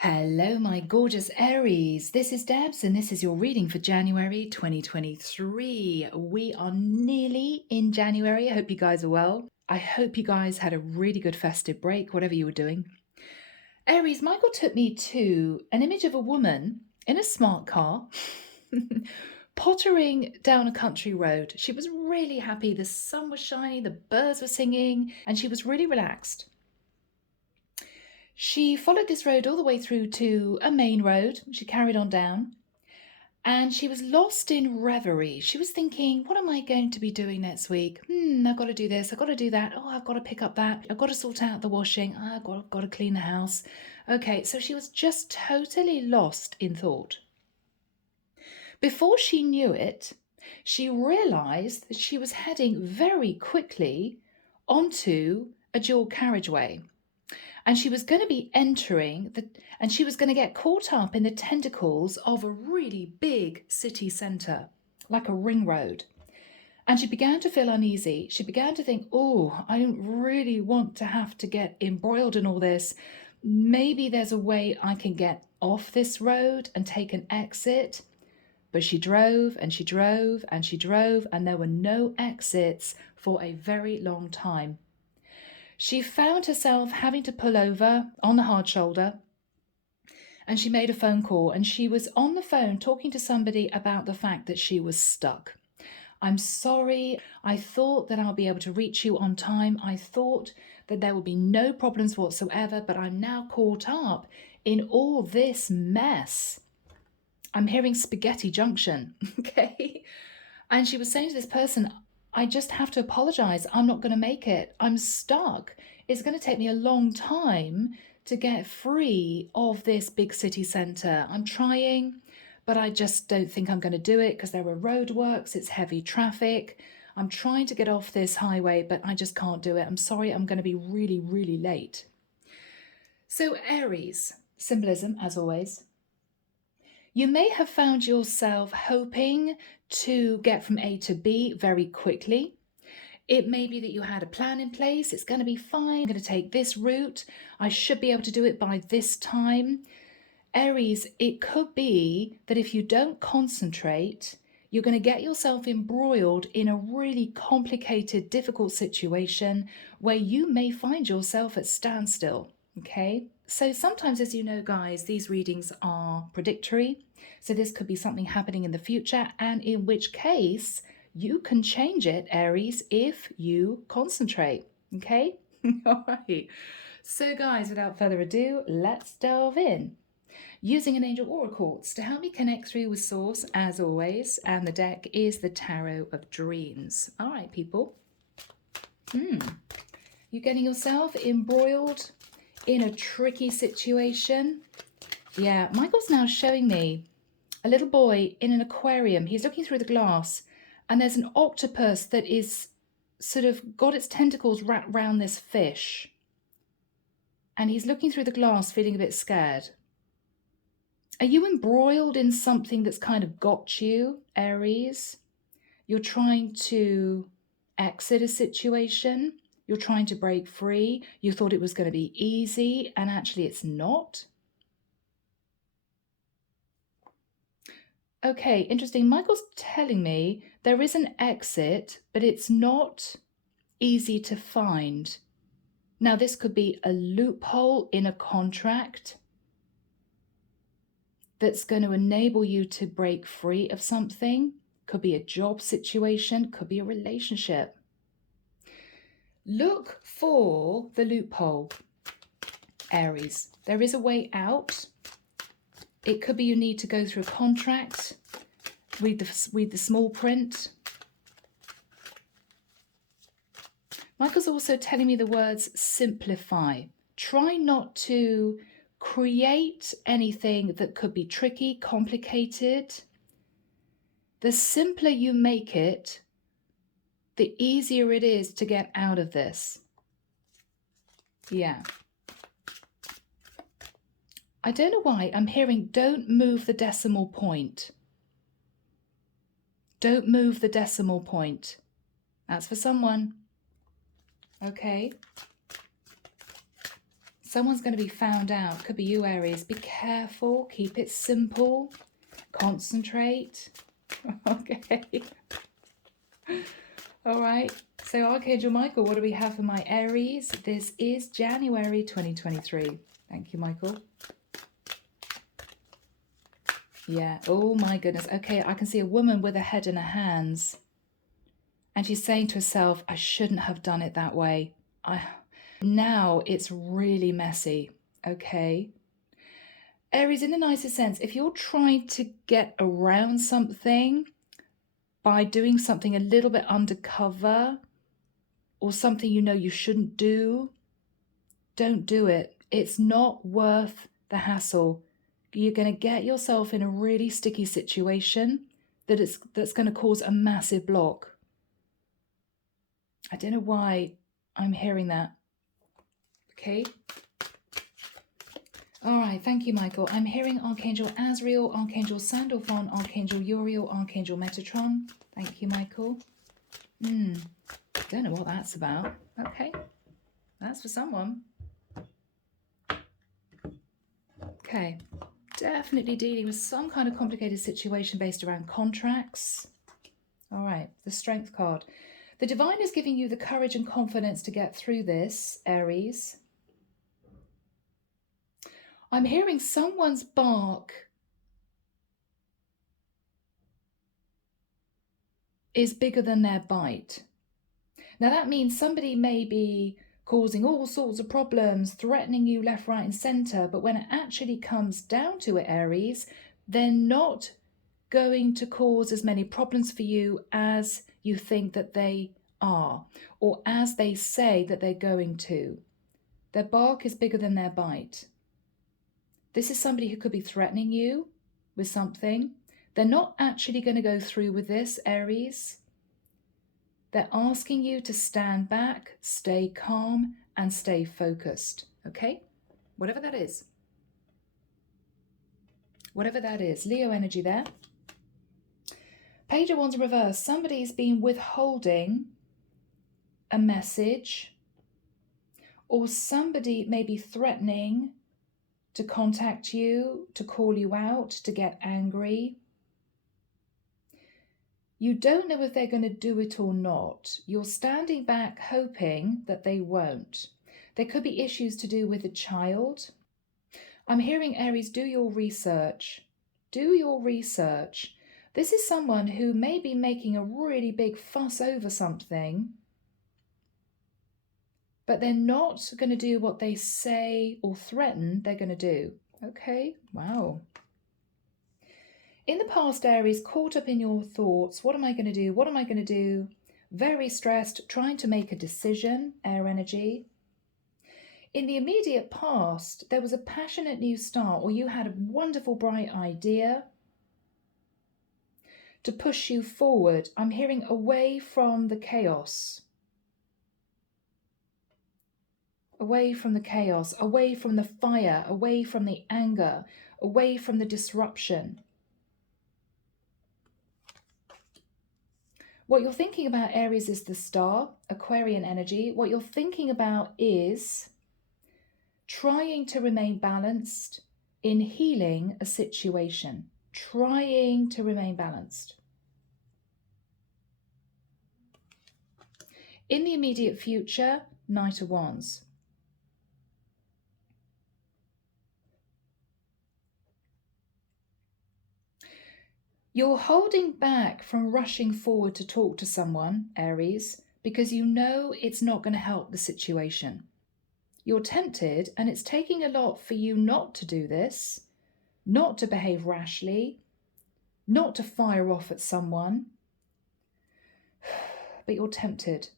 Hello, my gorgeous Aries. This is Debs, and this is your reading for January 2023. We are nearly in January. I hope you guys are well. I hope you guys had a really good festive break, whatever you were doing. Aries, Michael took me to an image of a woman in a smart car pottering down a country road. She was really happy. The sun was shining, the birds were singing, and she was really relaxed. She followed this road all the way through to a main road. She carried on down and she was lost in reverie. She was thinking, what am I going to be doing next week? I've got to do this. I've got to do that. Oh, I've got to pick up that. I've got to sort out the washing. I've got to clean the house. Okay, so she was just totally lost in thought. Before she knew it, she realized that she was heading very quickly onto a dual carriageway. And she was going to be entering and she was going to get caught up in the tentacles of a really big city centre, like a ring road. And she began to feel uneasy. She began to think, oh, I don't really want to have to get embroiled in all this. Maybe there's a way I can get off this road and take an exit. But she drove and she drove and she drove, and there were no exits for a very long time. She found herself having to pull over on the hard shoulder, and she made a phone call, and she was on the phone talking to somebody about the fact that she was stuck. I'm sorry, I thought that I'll be able to reach you on time. I thought that there would be no problems whatsoever, but I'm now caught up in all this mess. I'm hearing Spaghetti Junction, okay? And she was saying to this person, I just have to apologize. I'm not going to make it. I'm stuck. It's going to take me a long time to get free of this big city centre. I'm trying, but I just don't think I'm going to do it because there are roadworks. It's heavy traffic. I'm trying to get off this highway, but I just can't do it. I'm sorry. I'm going to be really, really late. So Aries, symbolism as always. You may have found yourself hoping to get from A to B very quickly. It may be that you had a plan in place. It's going to be fine. I'm going to take this route. I should be able to do it by this time. Aries, it could be that if you don't concentrate, you're going to get yourself embroiled in a really complicated, difficult situation where you may find yourself at standstill. Okay, so sometimes, as you know, guys, these readings are predictory. So this could be something happening in the future, and in which case you can change it, Aries, if you concentrate. Okay, all right. So guys, without further ado, let's delve in. Using an angel oracle to help me connect through with source, as always, and the deck is the Tarot of Dreams. All right, people. You're getting yourself embroiled in a tricky situation. Yeah, Michael's now showing me a little boy in an aquarium. He's looking through the glass, and there's an octopus that is sort of got its tentacles wrapped around this fish. And he's looking through the glass, feeling a bit scared. Are you embroiled in something that's kind of got you, Aries? You're trying to exit a situation. You're trying to break free. You thought it was going to be easy, and actually it's not. Okay, interesting. Michael's telling me there is an exit, but it's not easy to find. Now, this could be a loophole in a contract that's going to enable you to break free of something. Could be a job situation, could be a relationship. Look for the loophole, Aries. There is a way out. It could be you need to go through a contract, read the small print. Michael's also telling me the words simplify. Try not to create anything that could be tricky, complicated. The simpler you make it, the easier it is to get out of this. Yeah. I don't know why I'm hearing don't move the decimal point. Don't move the decimal point. That's for someone. Okay. Someone's going to be found out. Could be you, Aries. Be careful. Keep it simple. Concentrate. Okay. All right. So Archangel Michael, what do we have for my Aries? This is January 2023. Thank you, Michael. Yeah. Oh, my goodness. Okay, I can see a woman with her head in her hands. And she's saying to herself, I shouldn't have done it that way. Now it's really messy. Okay. Aries, in the nicest sense, if you're trying to get around something by doing something a little bit undercover or something you know you shouldn't do, don't do it. It's not worth the hassle. You're going to get yourself in a really sticky situation that's going to cause a massive block. I don't know why I'm hearing that. Okay. All right, thank you, Michael. I'm hearing Archangel Azrael, Archangel Sandalphon, Archangel Uriel, Archangel Metatron. Thank you, Michael. Don't know what that's about. Okay, that's for someone. Okay, definitely dealing with some kind of complicated situation based around contracts. All right, the Strength card. The Divine is giving you the courage and confidence to get through this, Aries. I'm hearing someone's bark is bigger than their bite. Now that means somebody may be causing all sorts of problems, threatening you left, right and centre, but when it actually comes down to it, Aries, they're not going to cause as many problems for you as you think that they are, or as they say that they're going to. Their bark is bigger than their bite. This is somebody who could be threatening you with something. They're not actually going to go through with this, Aries. They're asking you to stand back, stay calm, and stay focused, okay? Whatever that is. Whatever that is. Leo energy there. Page of Wands reverse. Somebody's been withholding a message, or somebody may be threatening to contact you, to call you out, to get angry. You don't know if they're going to do it or not. You're standing back hoping that they won't. There could be issues to do with a child. I'm hearing, Aries, do your research. Do your research. This is someone who may be making a really big fuss over something, but they're not going to do what they say or threaten they're going to do. Okay, wow. In the past, Aries, caught up in your thoughts. What am I going to do? What am I going to do? Very stressed, trying to make a decision, air energy. In the immediate past, there was a passionate new start, or you had a wonderful, bright idea to push you forward. I'm hearing away from the chaos. Away from the chaos, away from the fire, away from the anger, away from the disruption. What you're thinking about, Aries, is the star, Aquarian energy. What you're thinking about is trying to remain balanced in healing a situation. Trying to remain balanced. In the immediate future, Knight of Wands. You're holding back from rushing forward to talk to someone, Aries, because you know it's not going to help the situation. You're tempted, and it's taking a lot for you not to do this, not to behave rashly, not to fire off at someone, but you're tempted.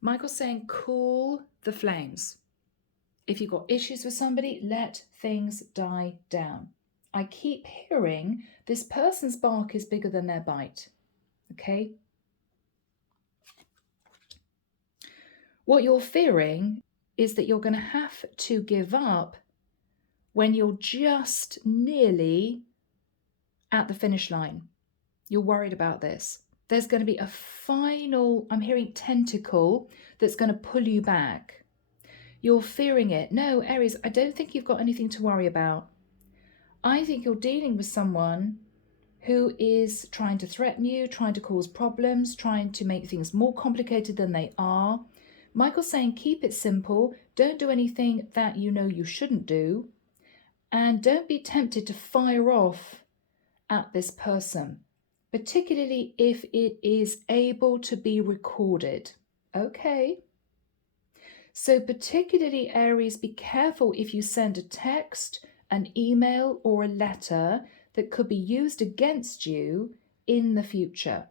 Michael's saying cool the flames. If you've got issues with somebody, let things die down. I keep hearing this person's bark is bigger than their bite. Okay? What you're fearing is that you're going to have to give up when you're just nearly at the finish line. You're worried about this. There's going to be a final, I'm hearing tentacle, that's going to pull you back. You're fearing it. No, Aries, I don't think you've got anything to worry about. I think you're dealing with someone who is trying to threaten you, trying to cause problems, trying to make things more complicated than they are. Michael's saying keep it simple, don't do anything that you know you shouldn't do, and don't be tempted to fire off at this person, particularly if it is able to be recorded. Okay. So particularly Aries, be careful if you send a text, an email, or a letter that could be used against you in the future.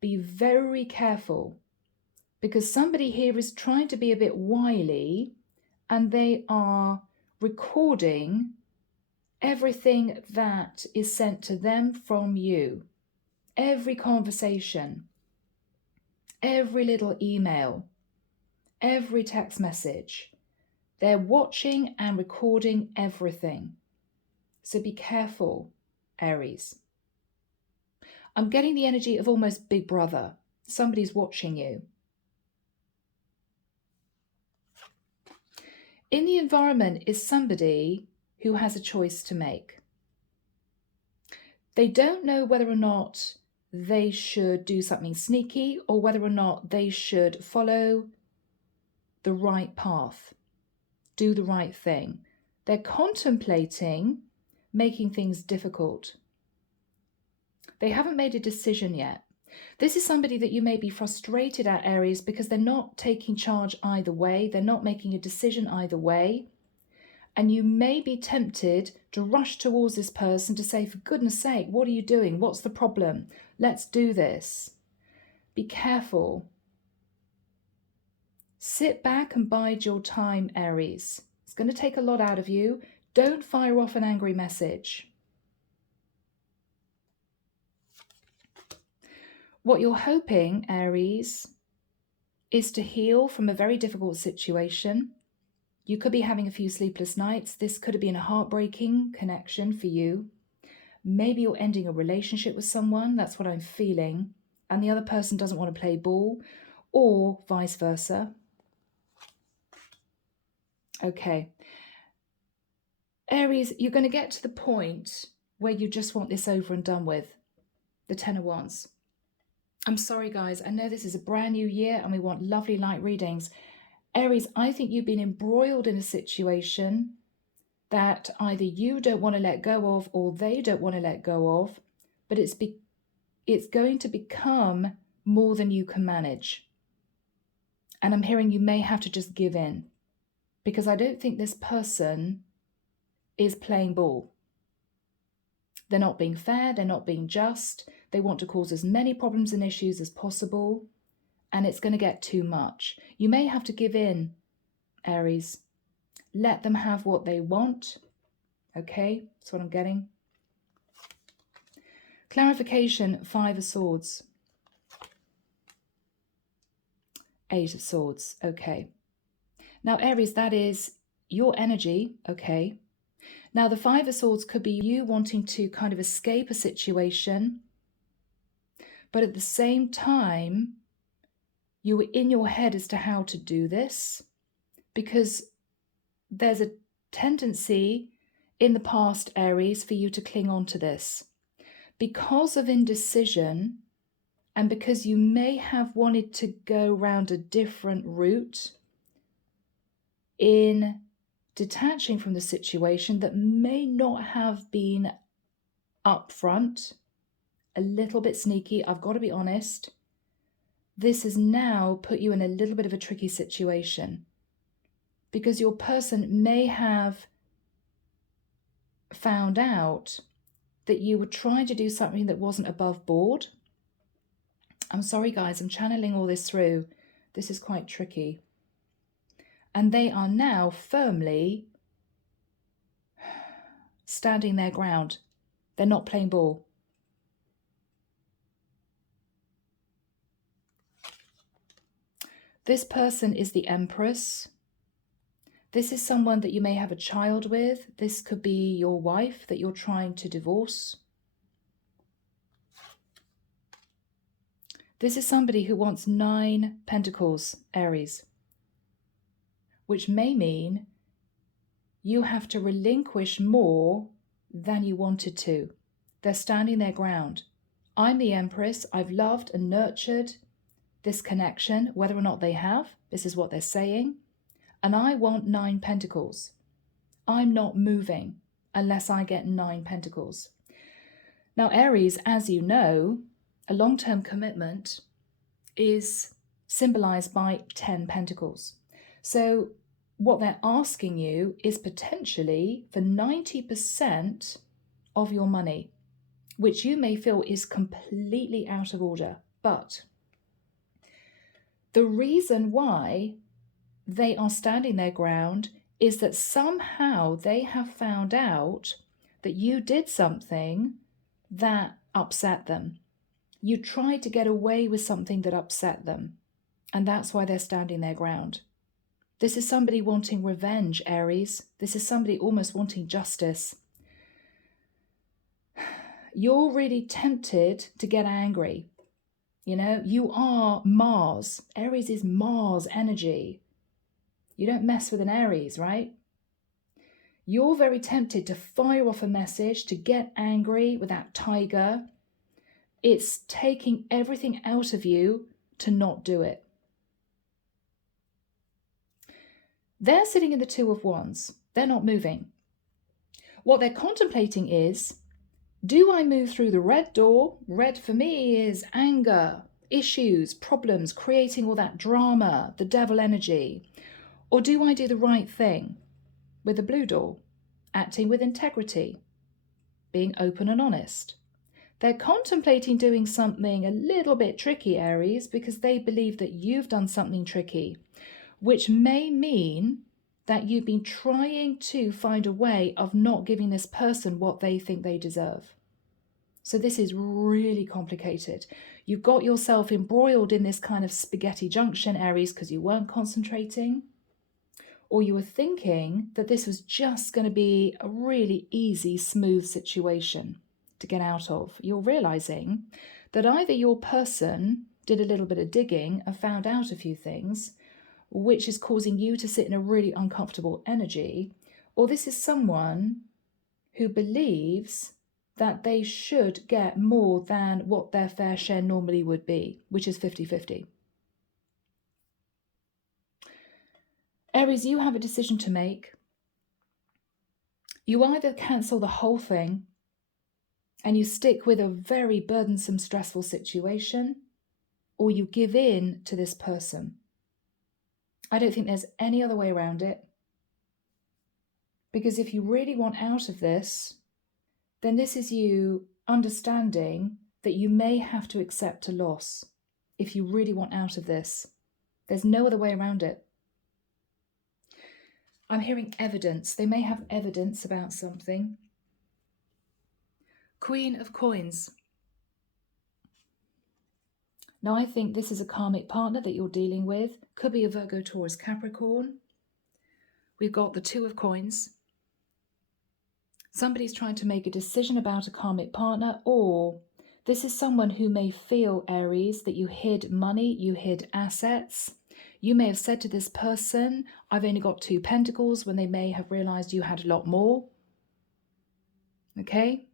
Be very careful, because somebody here is trying to be a bit wily and they are recording everything that is sent to them from you. Every conversation, every little email, every text message. They're watching and recording everything. So be careful, Aries. I'm getting the energy of almost Big Brother. Somebody's watching you. In the environment is somebody who has a choice to make. They don't know whether or not they should do something sneaky or whether or not they should follow the right path, do the right thing. They're contemplating making things difficult. They haven't made a decision yet. This is somebody that you may be frustrated at, Aries, because they're not taking charge either way. They're not making a decision either way. And you may be tempted to rush towards this person to say, for goodness sake, what are you doing? What's the problem? Let's do this. Be careful. Sit back and bide your time, Aries. It's going to take a lot out of you. Don't fire off an angry message. What you're hoping, Aries, is to heal from a very difficult situation. You could be having a few sleepless nights. This could have been a heartbreaking connection for you. Maybe you're ending a relationship with someone. That's what I'm feeling. And the other person doesn't want to play ball, or vice versa. Okay. Aries, you're going to get to the point where you just want this over and done with. The Ten of Wands. I'm sorry, guys. I know this is a brand new year and we want lovely light readings. Aries, I think you've been embroiled in a situation that either you don't want to let go of or they don't want to let go of, but it's going to become more than you can manage. And I'm hearing you may have to just give in, because I don't think this person is playing ball. They're not being fair, they're not being just. They want to cause as many problems and issues as possible, and it's going to get too much. You may have to give in, Aries. Let them have what they want. Okay, that's what I'm getting. Clarification, 5 of Swords. 8 of Swords, okay. Now, Aries, that is your energy, okay. Now, the 5 of Swords could be you wanting to kind of escape a situation, but at the same time, you were in your head as to how to do this, because there's a tendency in the past, Aries, for you to cling on to this. Because of indecision, and because you may have wanted to go round a different route in detaching from the situation that may not have been upfront, a little bit sneaky, I've got to be honest. This has now put you in a little bit of a tricky situation, because your person may have found out that you were trying to do something that wasn't above board. I'm sorry, guys, I'm channeling all this through. This is quite tricky. And they are now firmly standing their ground. They're not playing ball. This person is the Empress. This is someone that you may have a child with. This could be your wife that you're trying to divorce. This is somebody who wants 9 pentacles, Aries, which may mean you have to relinquish more than you wanted to. They're standing their ground. I'm the Empress. I've loved and nurtured this connection, whether or not they have. This is what they're saying. And I want 9 pentacles. I'm not moving unless I get 9 pentacles. Now, Aries, as you know, a long-term commitment is symbolized by 10 pentacles. So what they're asking you is potentially for 90% of your money, which you may feel is completely out of order. But the reason why they are standing their ground is that somehow they have found out that you did something that upset them. You tried to get away with something that upset them, and that's why they're standing their ground. This is somebody wanting revenge, Aries. This is somebody almost wanting justice. You're really tempted to get angry. You know, you are Mars. Aries is Mars energy. You don't mess with an Aries, right? You're very tempted to fire off a message, to get angry with that tiger. It's taking everything out of you to not do it. They're sitting in the 2 of Wands. They're not moving. What they're contemplating is, do I move through the red door? Red for me is anger, issues, problems, creating all that drama, the devil energy. Or do I do the right thing with the blue door, acting with integrity, being open and honest? They're contemplating doing something a little bit tricky, Aries, because they believe that you've done something tricky, which may mean that you've been trying to find a way of not giving this person what they think they deserve. So this is really complicated. You've got yourself embroiled in this kind of spaghetti junction, Aries, because you weren't concentrating, or you were thinking that this was just going to be a really easy, smooth situation to get out of. You're realizing that either your person did a little bit of digging and found out a few things, which is causing you to sit in a really uncomfortable energy, or this is someone who believes that they should get more than what their fair share normally would be, which is 50-50. Aries, you have a decision to make. You either cancel the whole thing and you stick with a very burdensome, stressful situation, or you give in to this person. I don't think there's any other way around it. Because if you really want out of this, then this is you understanding that you may have to accept a loss if you really want out of this. There's no other way around it. I'm hearing evidence. They may have evidence about something. Queen of Coins. Now, I think this is a karmic partner that you're dealing with. Could be a Virgo, Taurus, Capricorn. We've got the 2 of Coins. Somebody's trying to make a decision about a karmic partner, or this is someone who may feel, Aries, that you hid money, you hid assets. You may have said to this person, I've only got 2 pentacles, when they may have realized you had a lot more. Okay?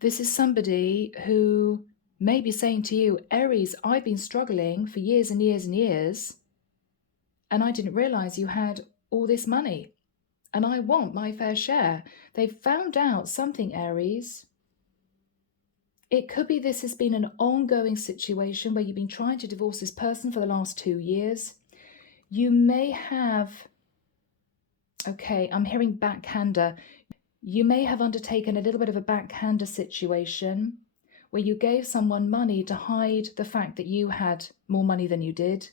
This is somebody who may be saying to you, Aries, I've been struggling for years and years and years, and I didn't realize you had all this money, and I want my fair share. They've found out something, Aries. It could be this has been an ongoing situation where you've been trying to divorce this person for the last 2 years. You may have, okay, I'm hearing backhander. You may have undertaken a little bit of a backhander situation where you gave someone money to hide the fact that you had more money than you did.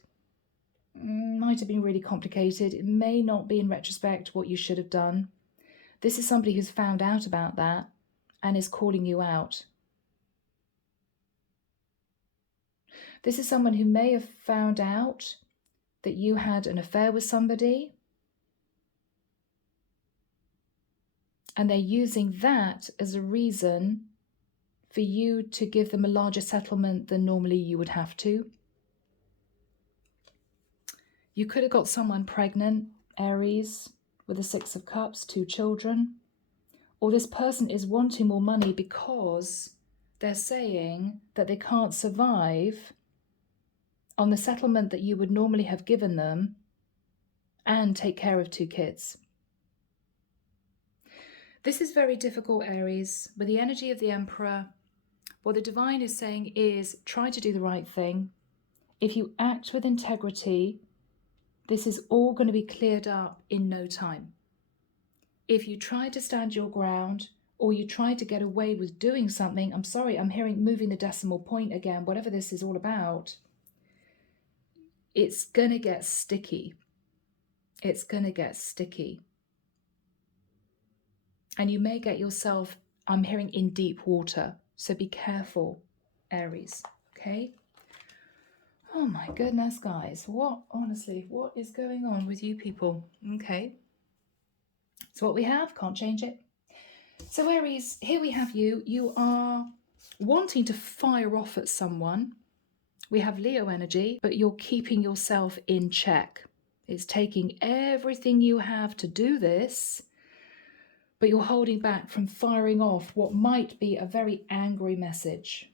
Might have been really complicated. It may not be in retrospect what you should have done. This is somebody who's found out about that and is calling you out. This is someone who may have found out that you had an affair with somebody, and they're using that as a reason for you to give them a larger settlement than normally you would have to. You could have got someone pregnant, Aries, with the Six of Cups, 2 children. Or this person is wanting more money because they're saying that they can't survive on the settlement that you would normally have given them and take care of 2 kids. This is very difficult, Aries. With the energy of the Emperor, what the Divine is saying is try to do the right thing. If you act with integrity, this is all going to be cleared up in no time. If you try to stand your ground or you try to get away with doing something, I'm sorry, I'm hearing moving the decimal point again, whatever this is all about, it's going to get sticky. It's going to get sticky. And you may get yourself, I'm hearing, in deep water. So be careful, Aries, okay? Oh my goodness, guys. Honestly, what is going on with you people? Okay. So what we have, can't change it. So Aries, here we have you. You are wanting to fire off at someone. We have Leo energy, but you're keeping yourself in check. It's taking everything you have to do this, but you're holding back from firing off what might be a very angry message.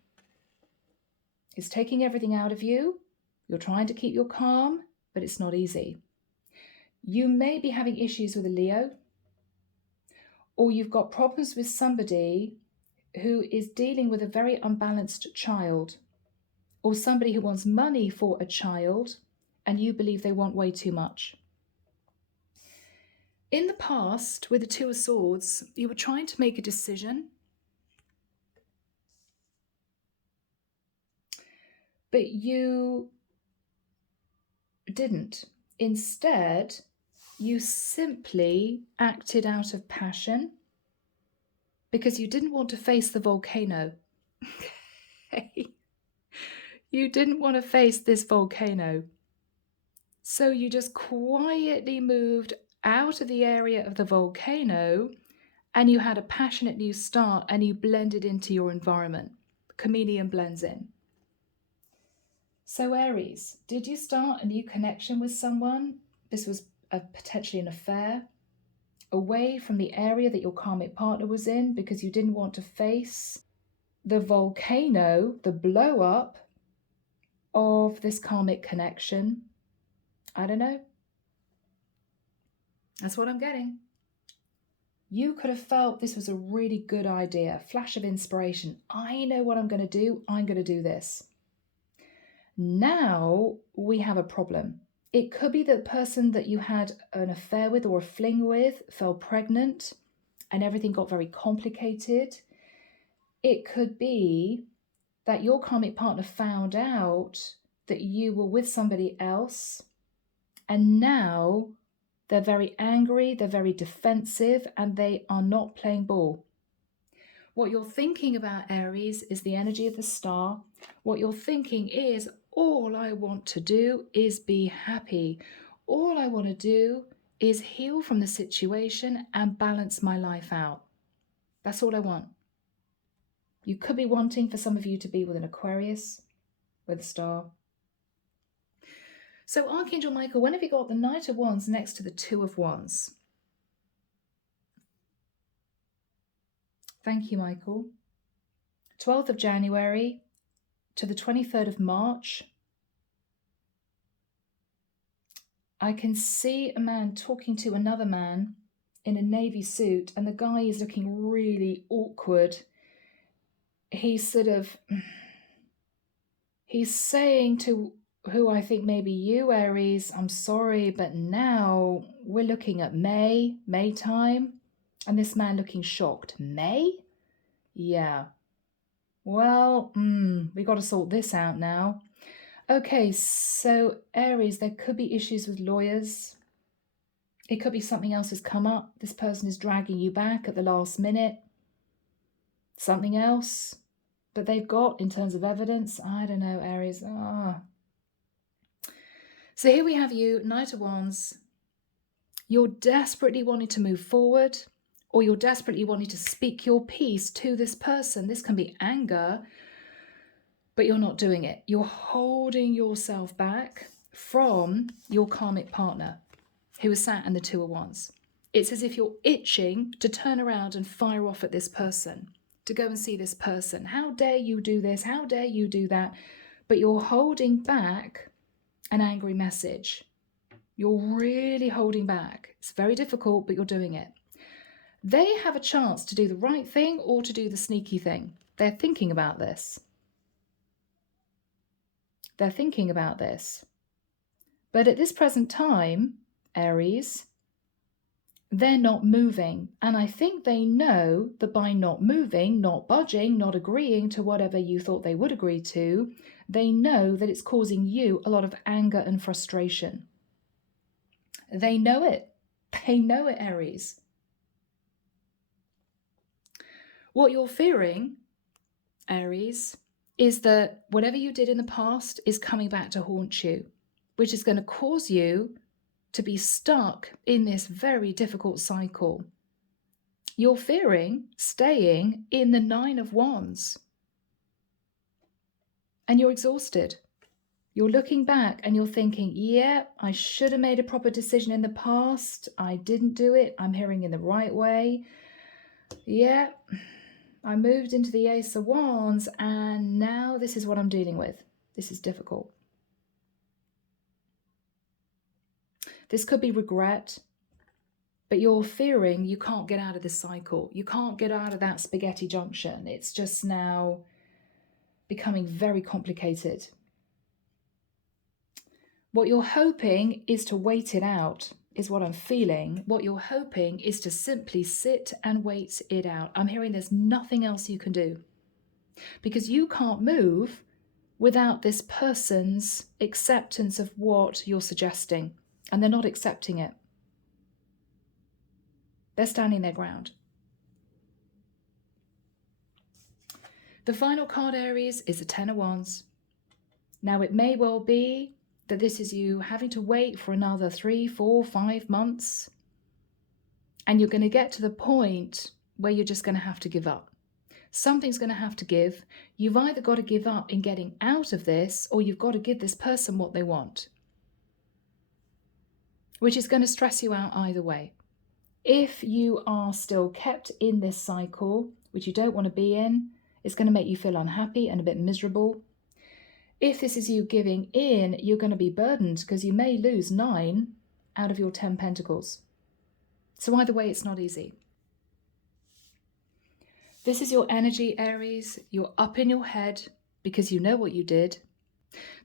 It's taking everything out of you. You're trying to keep your calm, but it's not easy. You may be having issues with a Leo, or you've got problems with somebody who is dealing with a very unbalanced child, or somebody who wants money for a child, and you believe they want way too much. In the past, with the Two of Swords, you were trying to make a decision, but you didn't. Instead, you simply acted out of passion because you didn't want to face the volcano. Okay. You didn't want to face this volcano. So you just quietly moved out of the area of the volcano and you had a passionate new start and you blended into your environment. Chameleon blends in. So Aries, did you start a new connection with someone? This was potentially an affair, away from the area that your karmic partner was in because you didn't want to face the volcano, the blow up of this karmic connection. I don't know. That's what I'm getting. You could have felt this was a really good idea, flash of inspiration. I know what I'm going to do. I'm going to do this. Now we have a problem. It could be that the person that you had an affair with or a fling with fell pregnant and everything got very complicated. It could be that your karmic partner found out that you were with somebody else and now they're very angry, they're very defensive, and they are not playing ball. What you're thinking about, Aries, is the energy of the star. What you're thinking is, all I want to do is be happy. All I want to do is heal from the situation and balance my life out. That's all I want. You could be wanting for some of you to be with an Aquarius, with a star. So Archangel Michael, when have you got the Knight of Wands next to the Two of Wands? Thank you, Michael. 12th of January to the 23rd of March. I can see a man talking to another man in a navy suit, and the guy is looking really awkward. He's saying to who I think maybe you, Aries, I'm sorry, but now we're looking at May time, and this man looking shocked. May? Yeah. Well, we got to sort this out now. Okay, so Aries, there could be issues with lawyers. It could be something else has come up. This person is dragging you back at the last minute. Something else that they've got in terms of evidence. I don't know, Aries. So here we have you, Knight of Wands. You're desperately wanting to move forward. or you're desperately wanting to speak your piece to this person. This can be anger, but you're not doing it. You're holding yourself back from your karmic partner who is sat in the Two of Wands. It's as if you're itching to turn around and fire off at this person, to go and see this person. How dare you do this? How dare you do that? But you're holding back an angry message. You're really holding back. It's very difficult, but you're doing it. They have a chance to do the right thing or to do the sneaky thing. They're thinking about this. They're thinking about this. But at this present time, Aries, they're not moving. And I think they know that by not moving, not budging, not agreeing to whatever you thought they would agree to, they know that it's causing you a lot of anger and frustration. They know it. They know it, Aries. What you're fearing, Aries, is that whatever you did in the past is coming back to haunt you, which is going to cause you to be stuck in this very difficult cycle. You're fearing staying in the Nine of Wands. And you're exhausted. You're looking back and you're thinking, yeah, I should have made a proper decision in the past. I didn't do it. I'm hearing in the right way. Yeah, I moved into the Ace of Wands and now this is what I'm dealing with. This is difficult. This could be regret, but you're fearing you can't get out of this cycle. You can't get out of that spaghetti junction. It's just now becoming very complicated. What you're hoping is to wait it out, is what I'm feeling. What you're hoping is to simply sit and wait it out. I'm hearing there's nothing else you can do because you can't move without this person's acceptance of what you're suggesting. And they're not accepting it. They're standing their ground. The final card, Aries, is the Ten of Wands. Now, it may well be that this is you having to wait for another 3, 4, 5 months. And you're going to get to the point where you're just going to have to give up. Something's going to have to give. You've either got to give up in getting out of this, or you've got to give this person what they want, which is going to stress you out either way. If you are still kept in this cycle, which you don't want to be in, it's going to make you feel unhappy and a bit miserable. If this is you giving in, you're going to be burdened because you may lose 9 out of your 10 pentacles. So either way, it's not easy. This is your energy, Aries. You're up in your head because you know what you did.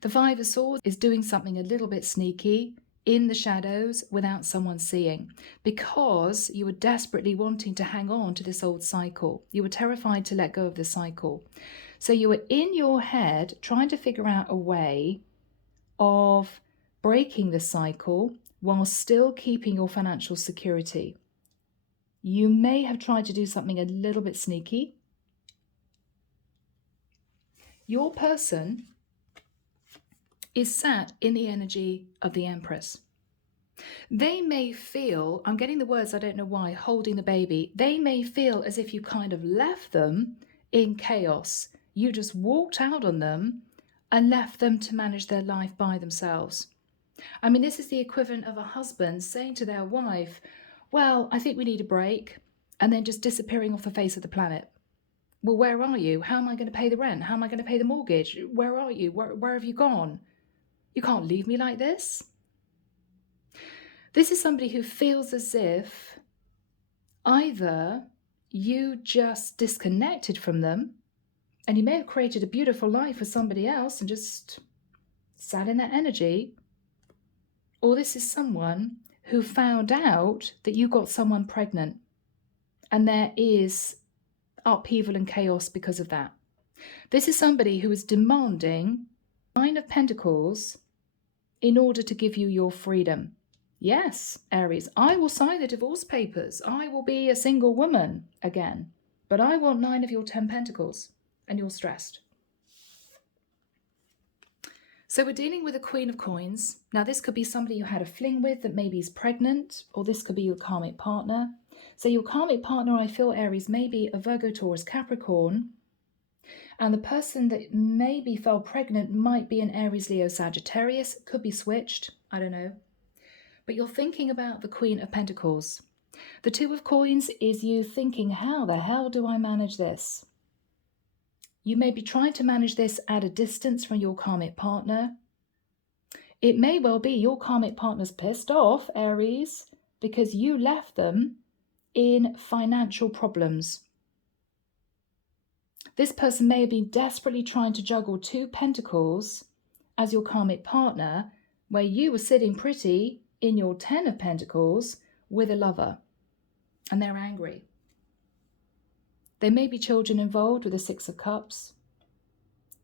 The Five of Swords is doing something a little bit sneaky in the shadows without someone seeing, because you were desperately wanting to hang on to this old cycle. You were terrified to let go of the cycle. So you were in your head trying to figure out a way of breaking the cycle while still keeping your financial security. You may have tried to do something a little bit sneaky. Your person is sat in the energy of the Empress. They may feel, I'm getting the words, I don't know why, holding the baby. They may feel as if you kind of left them in chaos. You just walked out on them and left them to manage their life by themselves. I mean, this is the equivalent of a husband saying to their wife, well, I think we need a break, and then just disappearing off the face of the planet. Well, where are you? How am I going to pay the rent? How am I going to pay the mortgage? Where are you? Where have you gone? You can't leave me like this. This is somebody who feels as if either you just disconnected from them and you may have created a beautiful life for somebody else and just sat in that energy, or this is someone who found out that you got someone pregnant and there is upheaval and chaos because of that. This is somebody who is demanding 9 of Pentacles in order to give you your freedom. Yes, Aries, I will sign the divorce papers. I will be a single woman again. But I want 9 of your 10 Pentacles, and you're stressed. So we're dealing with a Queen of Coins. Now, this could be somebody you had a fling with that maybe is pregnant, or this could be your karmic partner. So your karmic partner, I feel, Aries, may be a Virgo, Taurus, Capricorn. And the person that maybe fell pregnant might be an Aries, Leo, Sagittarius. Could be switched. I don't know. But you're thinking about the Queen of Pentacles. The Two of Coins is you thinking, how the hell do I manage this? You may be trying to manage this at a distance from your karmic partner. It may well be your karmic partner's pissed off, Aries, because you left them in financial problems. This person may have been desperately trying to juggle 2 pentacles as your karmic partner, where you were sitting pretty in your 10 of Pentacles with a lover, and they're angry. There may be children involved with the 6 of Cups.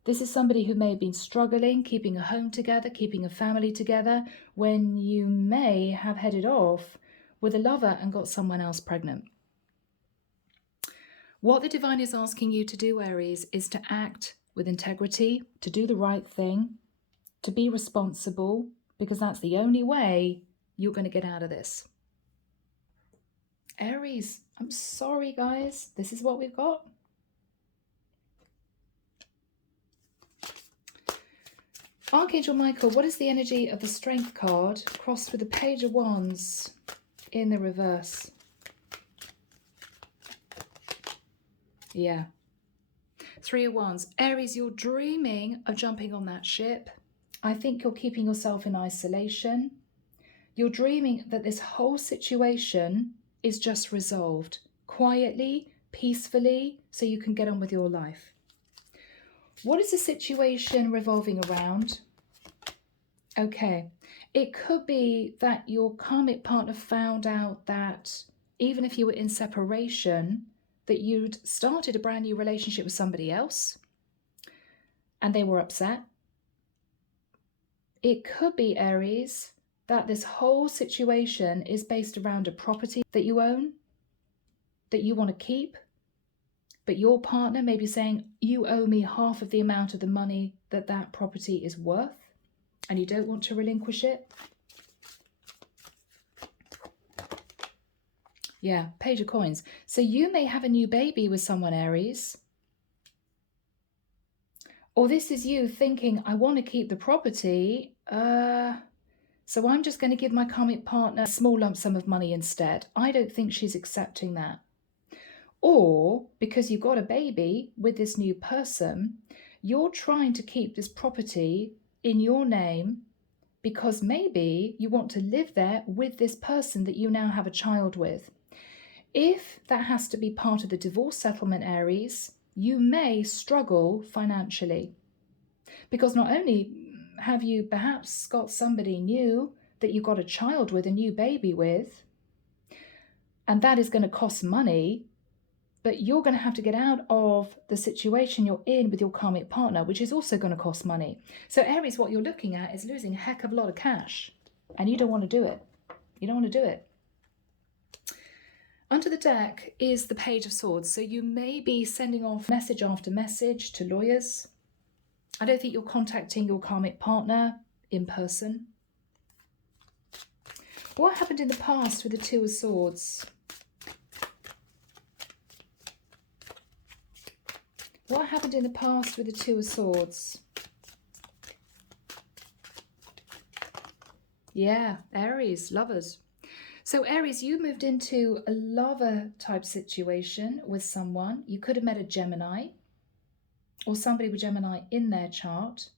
This is somebody who may have been struggling, keeping a home together, keeping a family together, when you may have headed off with a lover and got someone else pregnant. What the divine is asking you to do, Aries, is to act with integrity, to do the right thing, to be responsible, because that's the only way you're going to get out of this. Aries, I'm sorry, guys. This is what we've got. Archangel Michael, what is the energy of the Strength card crossed with the Page of Wands in the reverse? Yeah. 3 of Wands. Aries, you're dreaming of jumping on that ship. I think you're keeping yourself in isolation. You're dreaming that this whole situation is just resolved quietly, peacefully, so you can get on with your life. What is the situation revolving around? Okay, it could be that your karmic partner found out that even if you were in separation, that you'd started a brand new relationship with somebody else and they were upset. It could be, Aries, that this whole situation is based around a property that you own, that you want to keep, but your partner may be saying, you owe me half of the amount of the money that that property is worth, and you don't want to relinquish it. Yeah, Page of Coins. So you may have a new baby with someone, Aries. Or this is you thinking, I want to keep the property, so I'm just going to give my karmic partner a small lump sum of money instead. I don't think she's accepting that. Or because you've got a baby with this new person, you're trying to keep this property in your name because maybe you want to live there with this person that you now have a child with. If that has to be part of the divorce settlement, Aries, you may struggle financially. Because not only have you perhaps got somebody new that you got a child with, a new baby with, and that is going to cost money, but you're going to have to get out of the situation you're in with your karmic partner, which is also going to cost money. So Aries, what you're looking at is losing a heck of a lot of cash, and you don't want to do it. You don't want to do it. Under the deck is the Page of Swords. So you may be sending off message after message to lawyers. I don't think you're contacting your karmic partner in person. What happened in the past with the Two of Swords? What happened in the past with the Two of Swords? Yeah, Aries, lovers. So Aries, you moved into a lover type situation with someone. You could have met a Gemini or somebody with Gemini in their chart.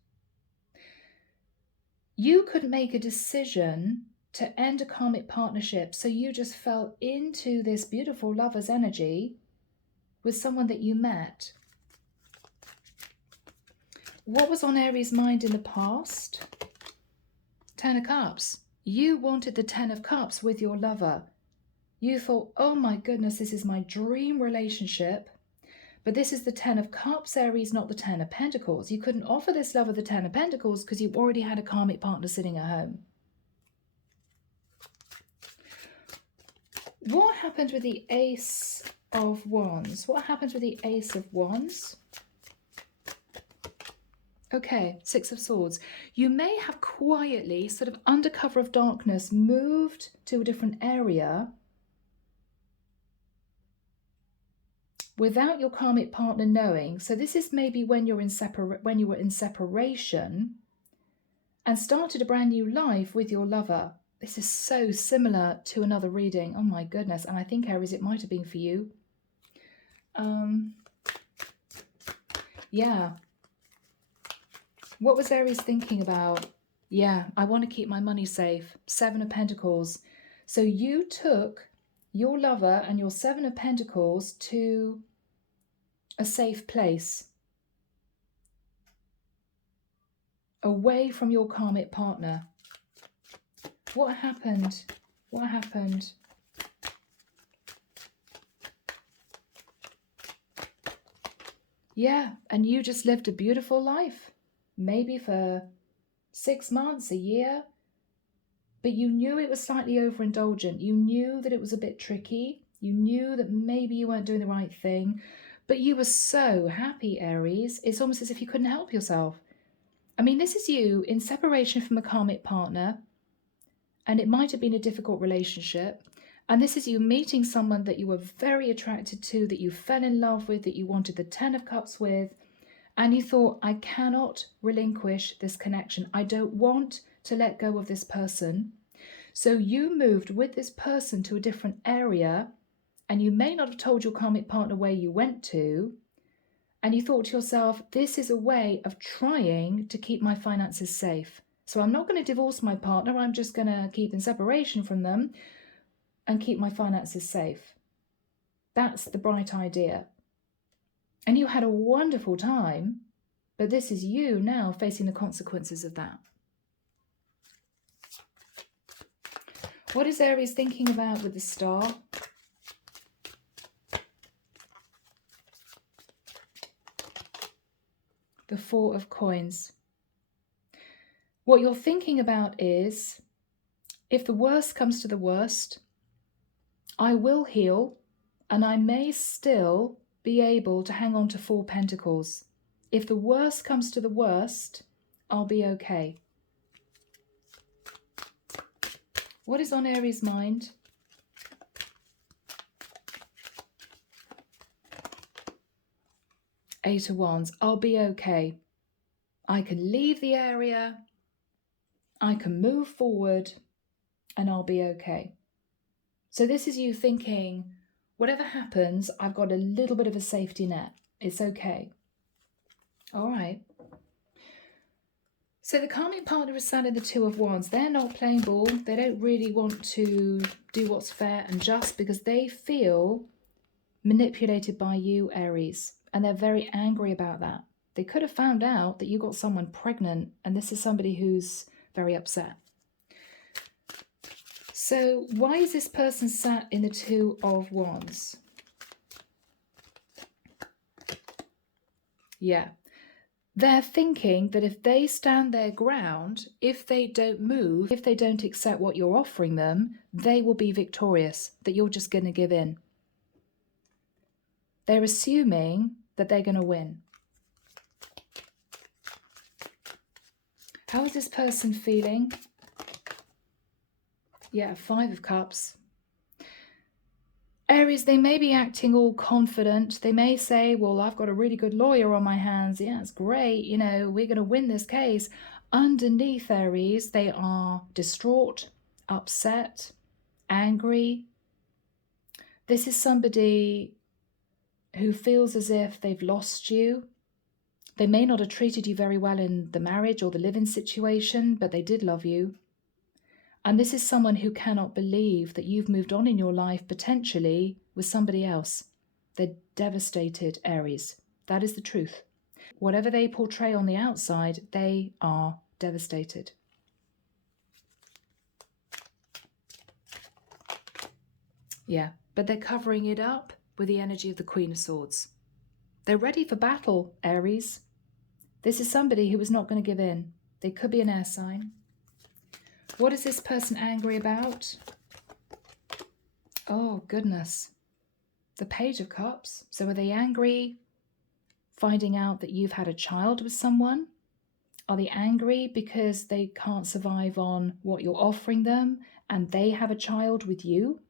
You could make a decision to end a karmic partnership. So you just fell into this beautiful lover's energy with someone that you met. What was on Aries' mind in the past? 10 of Cups. You wanted the 10 of Cups with your lover. You thought, oh my goodness, this is my dream relationship. But this is the 10 of Cups, Aries, not the 10 of Pentacles. You couldn't offer this lover the 10 of Pentacles because you already had a karmic partner sitting at home. What happened with the Ace of Wands? What happened with the Ace of Wands? Okay, Six of Swords. You may have quietly, sort of under cover of darkness, moved to a different area without your karmic partner knowing. So this is maybe when you were in separation and started a brand new life with your lover. This is so similar to another reading. Oh my goodness. And I think, Aries, it might have been for you. Yeah. What was Aries thinking about? Yeah, I want to keep my money safe. 7 of Pentacles. So you took your lover and your 7 of Pentacles to a safe place, away from your karmic partner. What happened? What happened? Yeah, and you just lived a beautiful life. Maybe for 6 months, a year. But you knew it was slightly overindulgent. You knew that it was a bit tricky. You knew that maybe you weren't doing the right thing. But you were so happy, Aries. It's almost as if you couldn't help yourself. I mean, this is you in separation from a karmic partner. And it might have been a difficult relationship. And this is you meeting someone that you were very attracted to, that you fell in love with, that you wanted the 10 of Cups with. And you thought, I cannot relinquish this connection. I don't want to let go of this person. So you moved with this person to a different area, and you may not have told your karmic partner where you went to. And you thought to yourself, this is a way of trying to keep my finances safe. So I'm not going to divorce my partner. I'm just going to keep in separation from them and keep my finances safe. That's the bright idea. And you had a wonderful time, but this is you now facing the consequences of that. What is Aries thinking about with the Star? The 4 of Coins. What you're thinking about is, if the worst comes to the worst, I will heal, and I may still be able to hang on to 4 Pentacles. If the worst comes to the worst, I'll be okay. What is on Aries' mind? Eight of Wands. I'll be okay. I can leave the area. I can move forward, and I'll be okay. So this is you thinking, whatever happens, I've got a little bit of a safety net. It's okay. All right. So the karmic partner is sat in the 2 of Wands. They're not playing ball. They don't really want to do what's fair and just because they feel manipulated by you, Aries. And they're very angry about that. They could have found out that you got someone pregnant, and this is somebody who's very upset. So why is this person sat in the 2 of Wands? Yeah. They're thinking that if they stand their ground, if they don't move, if they don't accept what you're offering them, they will be victorious, that you're just going to give in. They're assuming that they're going to win. How is this person feeling? Yeah, 5 of Cups. Aries, they may be acting all confident. They may say, well, I've got a really good lawyer on my hands. Yeah, it's great. You know, we're going to win this case. Underneath, Aries, they are distraught, upset, angry. This is somebody who feels as if they've lost you. They may not have treated you very well in the marriage or the living situation, but they did love you. And this is someone who cannot believe that you've moved on in your life potentially with somebody else. They're devastated, Aries. That is the truth. Whatever they portray on the outside, they are devastated. Yeah, but they're covering it up with the energy of the Queen of Swords. They're ready for battle, Aries. This is somebody who is not going to give in. They could be an air sign. What is this person angry about? Oh, goodness. The Page of Cups. So are they angry finding out that you've had a child with someone? Are they angry because they can't survive on what you're offering them and they have a child with you?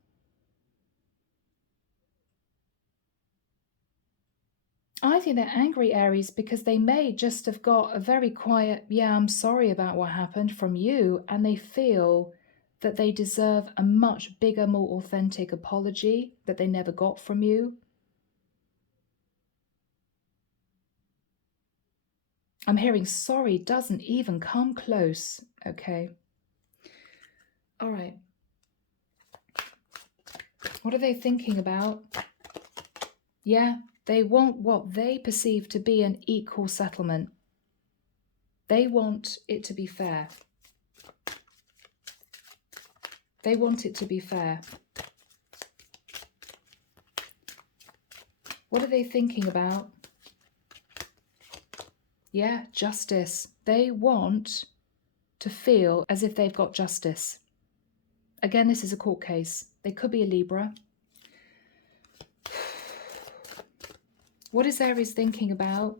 I think they're angry, Aries, because they may just have got a very quiet, yeah, I'm sorry about what happened from you, and they feel that they deserve a much bigger, more authentic apology that they never got from you. I'm hearing sorry doesn't even come close. Okay. All right. What are they thinking about? Yeah, they want what they perceive to be an equal settlement. They want it to be fair. They want it to be fair. What are they thinking about? Yeah, justice. They want to feel as if they've got justice. Again, this is a court case. They could be a Libra. What is Aries thinking about?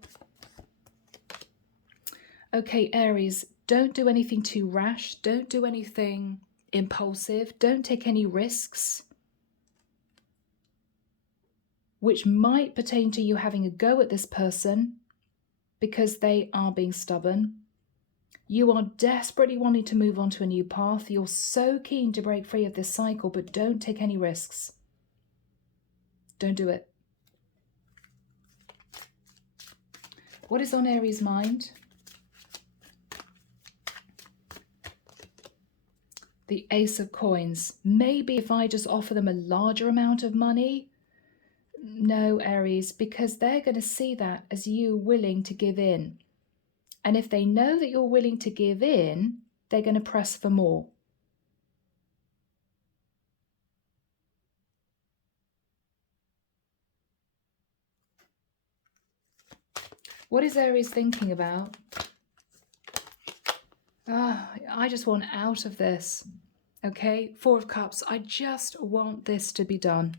Okay, Aries, don't do anything too rash. Don't do anything impulsive. Don't take any risks which might pertain to you having a go at this person because they are being stubborn. You are desperately wanting to move on to a new path. You're so keen to break free of this cycle, but don't take any risks. Don't do it. What is on Aries' mind? The Ace of Coins. Maybe if I just offer them a larger amount of money. No, Aries, because they're going to see that as you willing to give in. And if they know that you're willing to give in, they're going to press for more. What is Aries thinking about? I just want out of this. Okay, Four of Cups. I just want this to be done.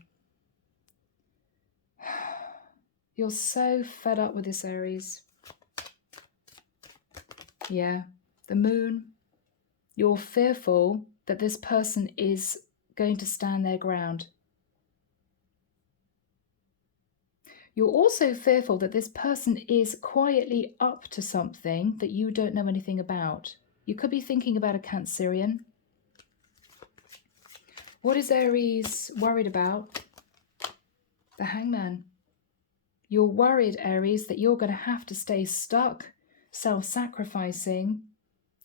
You're so fed up with this, Aries. Yeah, the Moon. You're fearful that this person is going to stand their ground. You're also fearful that this person is quietly up to something that you don't know anything about. You could be thinking about a Cancerian. What is Aries worried about? The Hangman. You're worried, Aries, that you're going to have to stay stuck, self-sacrificing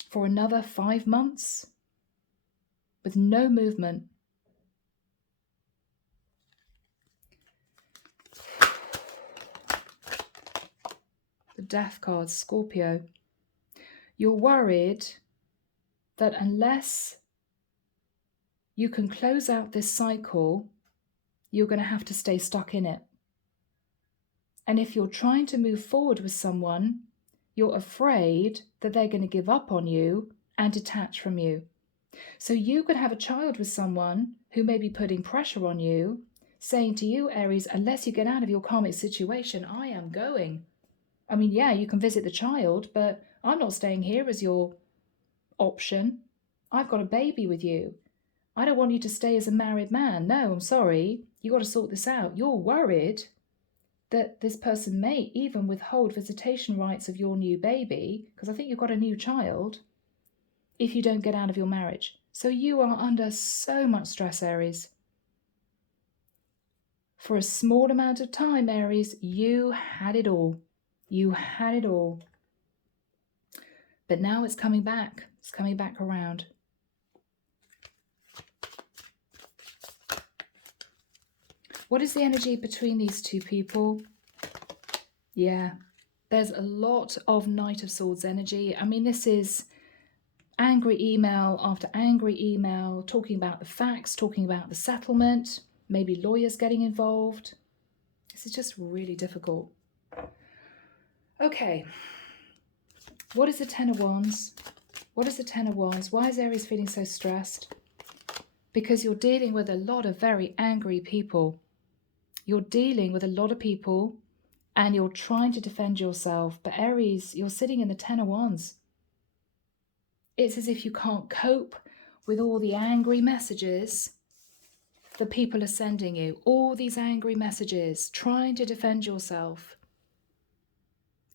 for another 5 months with no movement. The Death card, Scorpio. You're worried that unless you can close out this cycle, you're going to have to stay stuck in it. And if you're trying to move forward with someone, you're afraid that they're going to give up on you and detach from you. So you could have a child with someone who may be putting pressure on you, saying to you, Aries, unless you get out of your karmic situation, I am going. I mean, yeah, you can visit the child, but I'm not staying here as your option. I've got a baby with you. I don't want you to stay as a married man. No, I'm sorry. You got to sort this out. You're worried that this person may even withhold visitation rights of your new baby, because I think you've got a new child, if you don't get out of your marriage. So you are under so much stress, Aries. For a small amount of time, Aries, you had it all. You had it all. But now it's coming back. It's coming back around. What is the energy between these two people? Yeah, there's a lot of Knight of Swords energy. I mean, this is angry email after angry email, talking about the facts, talking about the settlement, maybe lawyers getting involved. This is just really difficult. Okay, what is the Ten of Wands? What is the Ten of Wands? Why is Aries feeling so stressed? Because you're dealing with a lot of very angry people. You're dealing with a lot of people and you're trying to defend yourself. But Aries, you're sitting in the Ten of Wands. It's as if you can't cope with all the angry messages that people are sending you. All these angry messages, trying to defend yourself.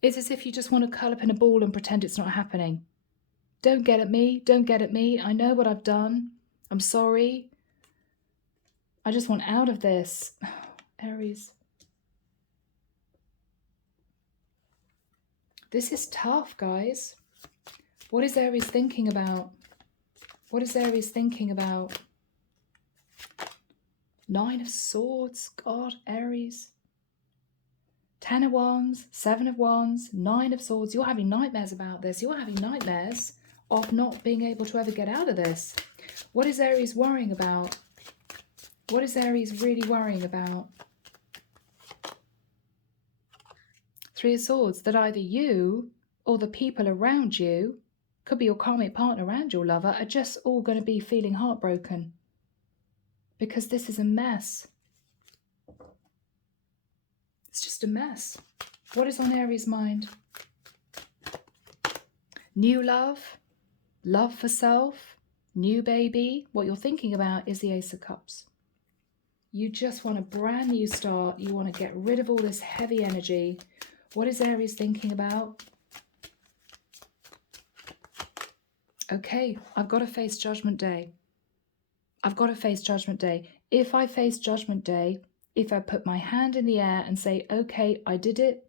It's as if you just want to curl up in a ball and pretend it's not happening. Don't get at me. Don't get at me. I know what I've done. I'm sorry. I just want out of this. Aries. This is tough, guys. What is Aries thinking about? What is Aries thinking about? Nine of Swords. God, Aries. 10 of Wands, 7 of Wands, 9 of Swords. You're having nightmares about this. You're having nightmares of not being able to ever get out of this. What is Aries worrying about? What is Aries really worrying about? 3 of Swords, that either you or the people around you, could be your karmic partner and your lover, are just all going to be feeling heartbroken. Because this is a mess. It's just a mess. What is on Aries' mind? New love, love for self, new baby. What you're thinking about is the Ace of Cups. You just want a brand new start. You want to get rid of all this heavy energy. What is Aries thinking about? Okay, I've got to face Judgment Day. I've got to face Judgment Day. If I face Judgment Day, if I put my hand in the air and say, okay, I did it.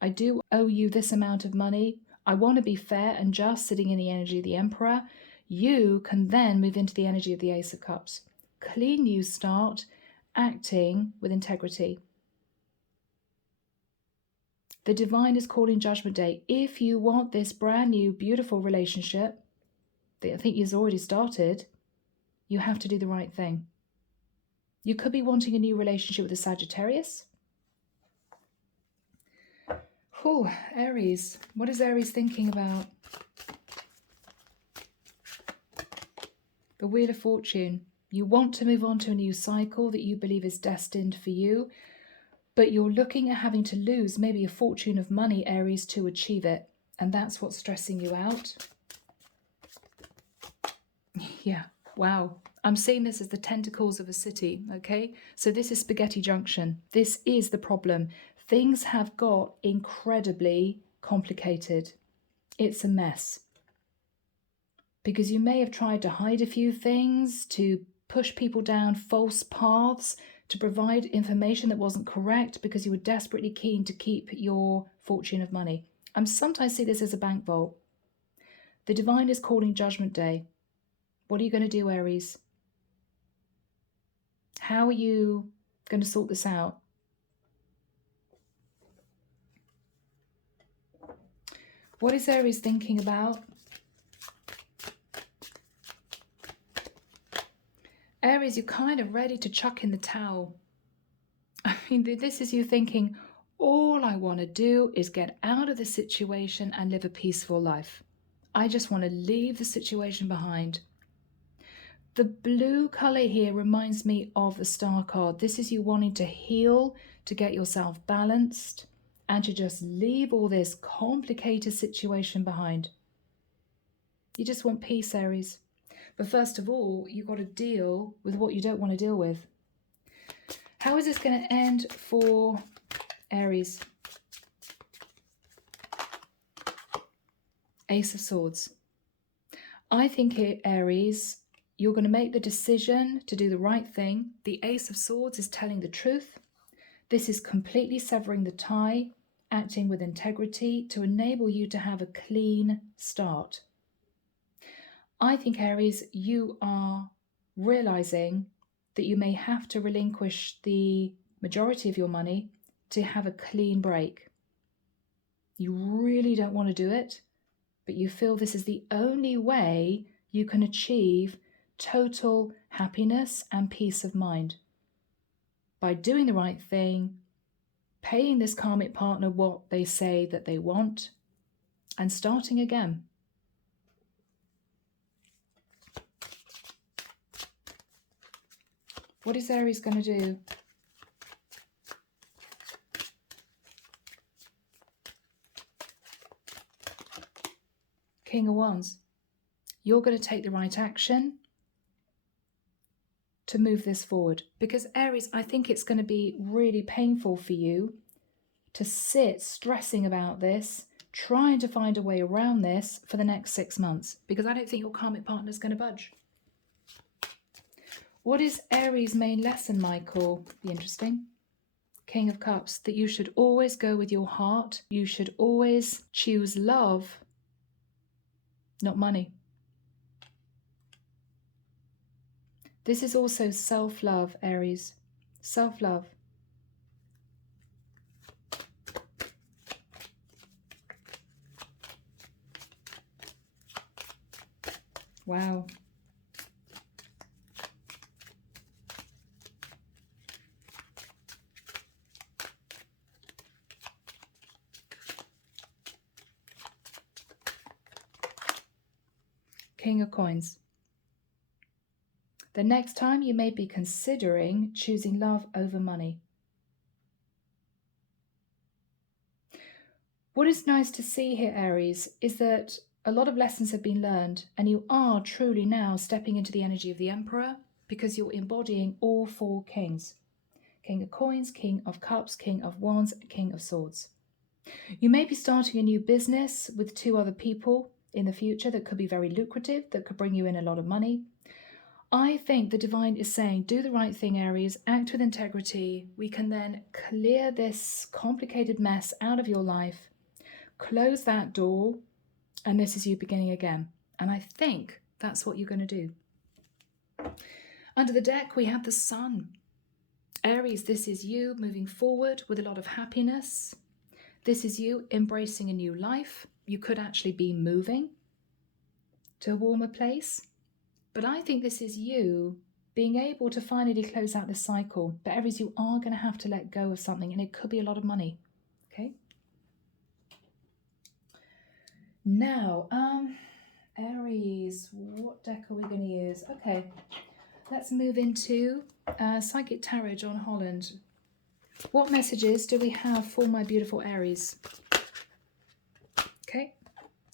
I do owe you this amount of money. I want to be fair and just, sitting in the energy of the Emperor. You can then move into the energy of the Ace of Cups. Clean new start, acting with integrity. The divine is calling Judgment Day. If you want this brand new, beautiful relationship that I think you've already started, you have to do the right thing. You could be wanting a new relationship with a Sagittarius. Oh, Aries. What is Aries thinking about? The Wheel of Fortune. You want to move on to a new cycle that you believe is destined for you, but you're looking at having to lose maybe a fortune of money, Aries, to achieve it. And that's what's stressing you out. Yeah, wow. I'm seeing this as the tentacles of a city, okay? So this is Spaghetti Junction. This is the problem. Things have got incredibly complicated. It's a mess. Because you may have tried to hide a few things, to push people down false paths, to provide information that wasn't correct because you were desperately keen to keep your fortune of money. I sometimes see this as a bank vault. The divine is calling Judgment Day. What are you going to do, Aries? How are you going to sort this out? What is Aries thinking about? Aries, you're kind of ready to chuck in the towel. I mean, this is you thinking, all I want to do is get out of the situation and live a peaceful life. I just want to leave the situation behind. The blue color here reminds me of the Star card. This is you wanting to heal, to get yourself balanced, and to just leave all this complicated situation behind. You just want peace, Aries. But first of all, you've got to deal with what you don't want to deal with. How is this going to end for Aries? Ace of Swords. I think here, Aries, you're going to make the decision to do the right thing. The Ace of Swords is telling the truth. This is completely severing the tie, acting with integrity to enable you to have a clean start. I think, Aries, you are realizing that you may have to relinquish the majority of your money to have a clean break. You really don't want to do it, but you feel this is the only way you can achieve total happiness and peace of mind. By doing the right thing, paying this karmic partner what they say that they want, and starting again. What is Aries going to do? King of Wands. You're going to take the right action to move this forward. Because Aries, I think it's going to be really painful for you to sit stressing about this, trying to find a way around this for the next 6 months, because I don't think your karmic partner is going to budge. What is Aries' main lesson, Michael? Be interesting. King of Cups, that you should always go with your heart. You should always choose love, not money. This is also self-love, Aries. Self-love. Wow. King of Coins. The next time you may be considering choosing love over money. What is nice to see here, Aries, is that a lot of lessons have been learned, and you are truly now stepping into the energy of the Emperor, because you're embodying all 4 kings. King of Coins, King of Cups, King of Wands, and King of Swords. You may be starting a new business with 2 other people in the future that could be very lucrative, that could bring you in a lot of money. I think the divine is saying, do the right thing, Aries, act with integrity. We can then clear this complicated mess out of your life, close that door, and this is you beginning again. And I think that's what you're going to do. Under the deck, we have the Sun. Aries, this is you moving forward with a lot of happiness. This is you embracing a new life. You could actually be moving to a warmer place. But I think this is you being able to finally close out this cycle. But Aries, you are going to have to let go of something, and it could be a lot of money. Okay. Now, Aries, what deck are we going to use? Okay, let's move into Psychic Tarot, John Holland. What messages do we have for my beautiful Aries? Okay,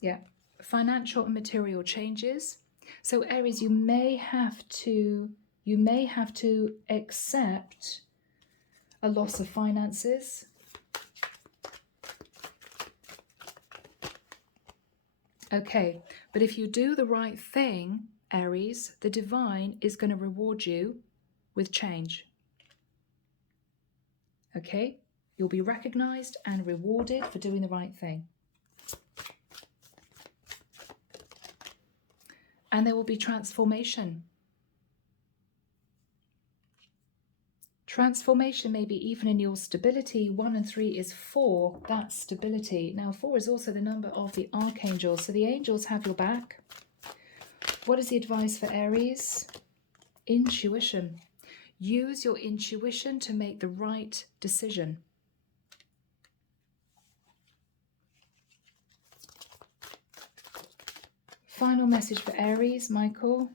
yeah, financial and material changes. So Aries, you may have to accept a loss of finances. Okay, but if you do the right thing, Aries, the divine is going to reward you with change. Okay, you'll be recognized and rewarded for doing the right thing. And there will be transformation. Transformation maybe even in your stability. 1 and 3 is 4, that's stability. Now 4 is also the number of the archangels, so the angels have your back. What is the advice for Aries? Intuition. Use your intuition to make the right decision. Final message for Aries, Michael.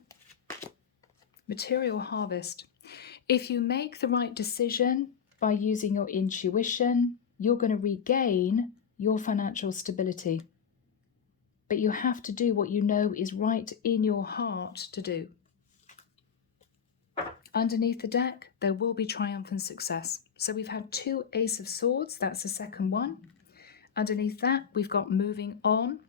Material harvest. If you make the right decision by using your intuition, you're going to regain your financial stability. But you have to do what you know is right in your heart to do. Underneath the deck, there will be triumphant success. So we've had 2 Ace of Swords, that's the second one. Underneath that, we've got moving on.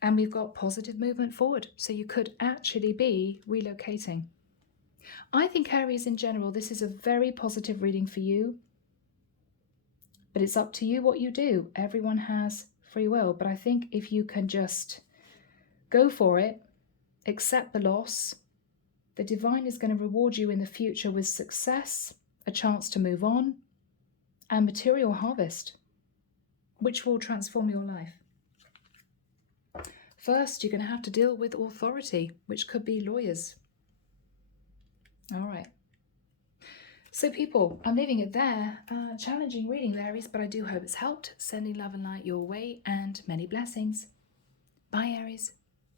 And we've got positive movement forward. So you could actually be relocating. I think Aries in general, this is a very positive reading for you. But it's up to you what you do. Everyone has free will. But I think if you can just go for it, accept the loss, the divine is going to reward you in the future with success, a chance to move on, and material harvest, which will transform your life. First, you're going to have to deal with authority, which could be lawyers. All right. So people, I'm leaving it there. Challenging reading, Aries, but I do hope it's helped. Sending love and light your way and many blessings. Bye, Aries.